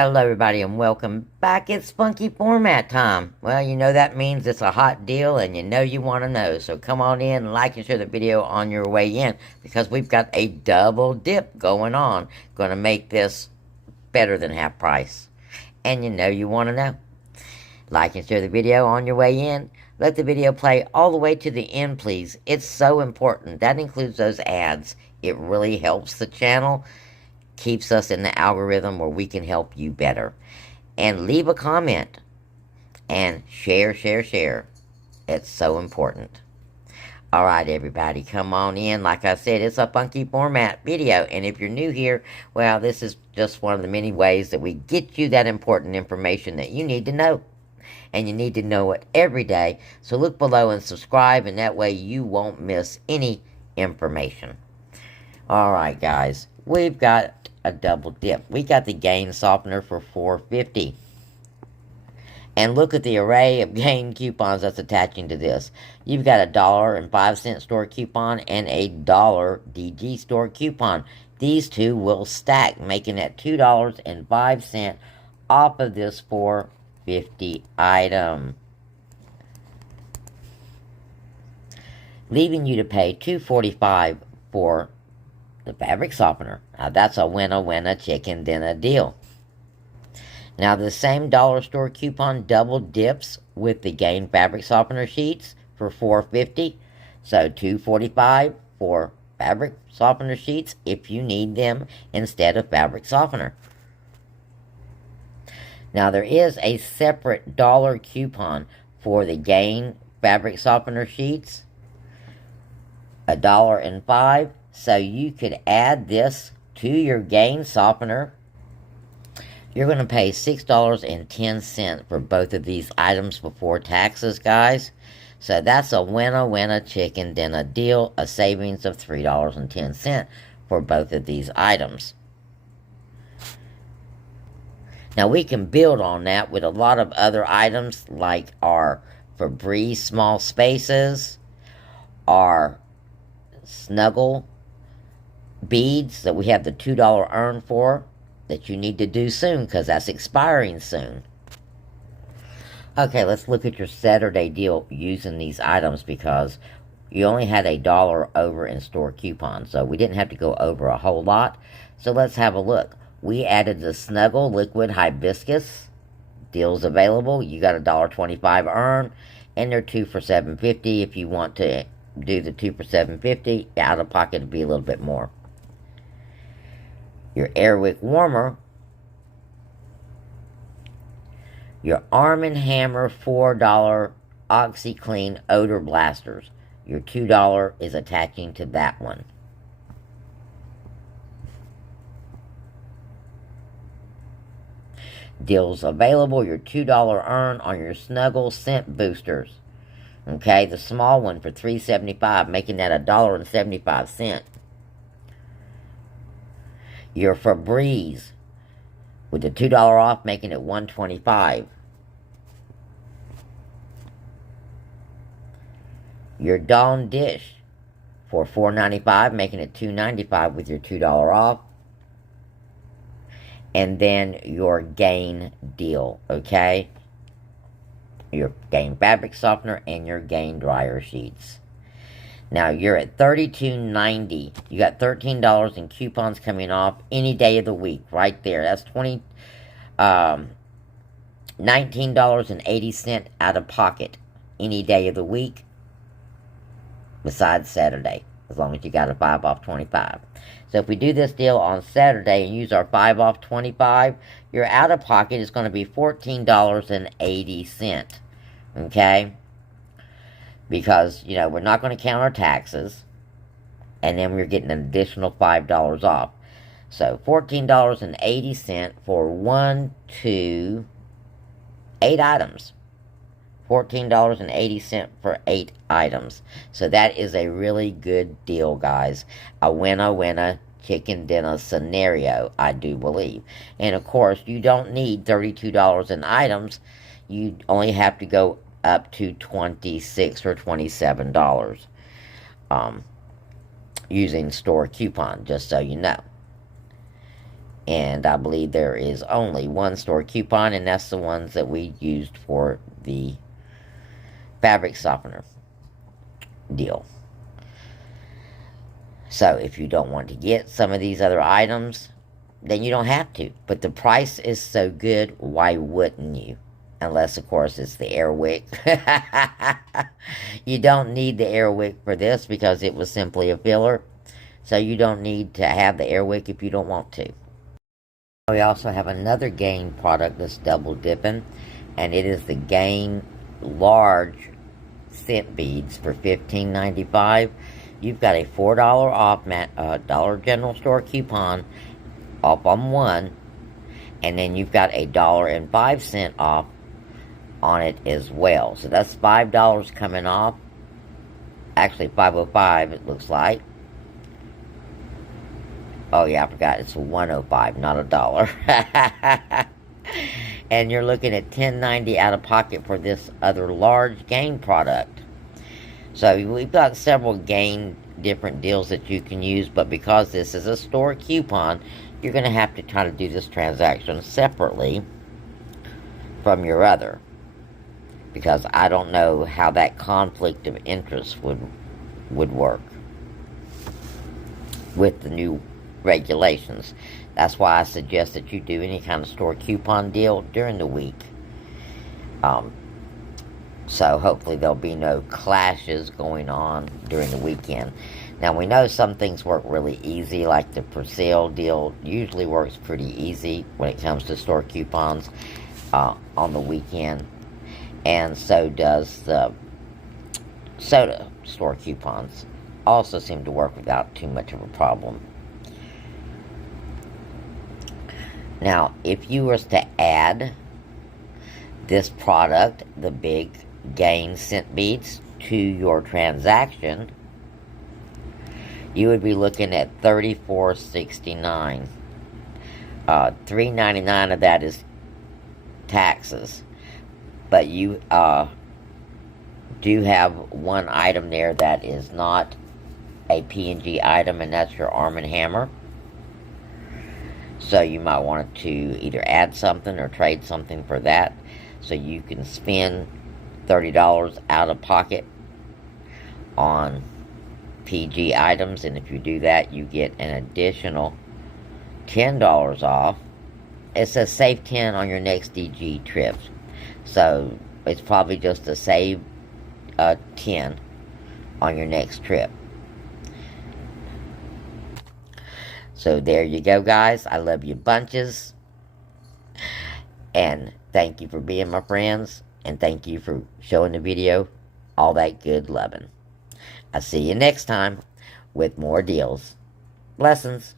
Hello everybody and welcome back. It's funky format time. Well, you know that means it's a hot deal and you know you want to know. So come on in, like and share the video on your way in because we've got a double dip going on. Going to make this better than half price. And you know you want to know. Like and share the video on your way in. Let the video play all the way to the end, please. It's so important. That includes those ads. It really helps the channel. Keeps us in the algorithm where we can help you better. And leave a comment. And share. It's so important. Alright everybody, come on in. Like I said, it's a funky format video. And if you're new here, well, this is just one of the many ways that we get you that important information that you need to know. And you need to know it every day. So look below and subscribe, and that way you won't miss any information. Alright guys, we've got a double dip. We got the gain softener for $4.50. And look at the array of gain coupons that's attaching to this. You've got a $1.05 store coupon and a $1 DG store coupon. These two will stack, making it $2.05 off of this $4.50 item. Leaving you to pay $2.45 for the fabric softener. Now that's a winner chicken dinner deal. Now the same dollar store coupon double dips with the Gain fabric softener sheets for $4.50. So $2.45 for fabric softener sheets if you need them instead of fabric softener. Now there is a separate dollar coupon for the Gain fabric softener sheets. $1.05. So you could add this to your Gain softener. You're going to pay $6.10 for both of these items before taxes, guys. So that's a winner chicken dinner deal, a savings of $3.10 for both of these items. Now we can build on that with a lot of other items like our Febreze small spaces, our Snuggle beads that we have the $2 earn for that you need to do soon because that's expiring soon. Okay, let's look at your Saturday deal using these items because you only had $1 over in store coupons, so we didn't have to go over a whole lot. So let's have a look. We added the Snuggle Liquid Hibiscus. Deals available. You got $1.25 earn, and they're 2 for $7.50. If you want to do the 2 for $7.50, out of pocket would be a little bit more. Your Airwick warmer, your Arm & Hammer $4 OxyClean odor blasters. Your $2 is attaching to that one. Deals available, your $2 earn on your Snuggle scent boosters. Okay, the small one for $3.75, making that $1.75. Your Febreze with the $2 off, making it $1.25. Your Dawn dish for $4.95, making it $2.95 with your $2 off. And then your Gain deal, okay? Your Gain fabric softener and your Gain dryer sheets. Now, you're at $32.90. You got $13 in coupons coming off any day of the week, right there. That's $19.80 out of pocket any day of the week besides Saturday, as long as you got a 5 off 25. So if we do this deal on Saturday and use our 5 off 25, your out of pocket is going to be $14.80. Okay? Because, you know, we're not going to count our taxes. And then we're getting an additional $5 off. So, $14.80 for 1, 2, 8 items. $14.80 for 8 items. So, that is a really good deal, guys. A winner chicken dinner scenario, I do believe. And, of course, you don't need $32 in items. You only have to go up to $26 or $27 using store coupon, just so you know. And I believe there is only one store coupon, and that's the ones that we used for the fabric softener deal. So if you don't want to get some of these other items, then you don't have to. But the price is so good, why wouldn't you? Unless, of course, it's the air wick. You don't need the air wick for this because it was simply a filler. So you don't need to have the air wick if you don't want to. We also have another Gain product that's double dipping. And it is the Gain large scent beads for $15.95. You've got a $4 off Dollar General Store coupon off on one. And then you've got a $1.05 off on it as well. So that's $5 coming off. Actually, $5.05 it looks like. Oh yeah, I forgot. It's $1.05, not $1. And you're looking at $10.90 out of pocket for this other large Gain product. So we've got several Gain different deals that you can use, but because this is a store coupon, you're going to have to try to do this transaction separately from your other. Because I don't know how that conflict of interest would work with the new regulations. That's why I suggest that you do any kind of store coupon deal during the week. So hopefully there'll be no clashes going on during the weekend. Now we know some things work really easy, like the per sale deal usually works pretty easy when it comes to store coupons on the weekend. And so does the soda store coupons. Also seem to work without too much of a problem. Now, if you were to add this product, the big Gain scent beads, to your transaction, you would be looking at $34.69. $3.99 of that is taxes. But you do have one item there that is not a P&G item, and that's your Arm & Hammer. So you might want to either add something or trade something for that. So you can spend $30 out of pocket on PG items. And if you do that, you get an additional $10 off. It says save 10 on your next DG trip. So it's probably just to save 10 on your next trip. So there you go, guys. I love you bunches. And thank you for being my friends. And thank you for showing the video all that good loving. I'll see you next time with more deals. Blessings.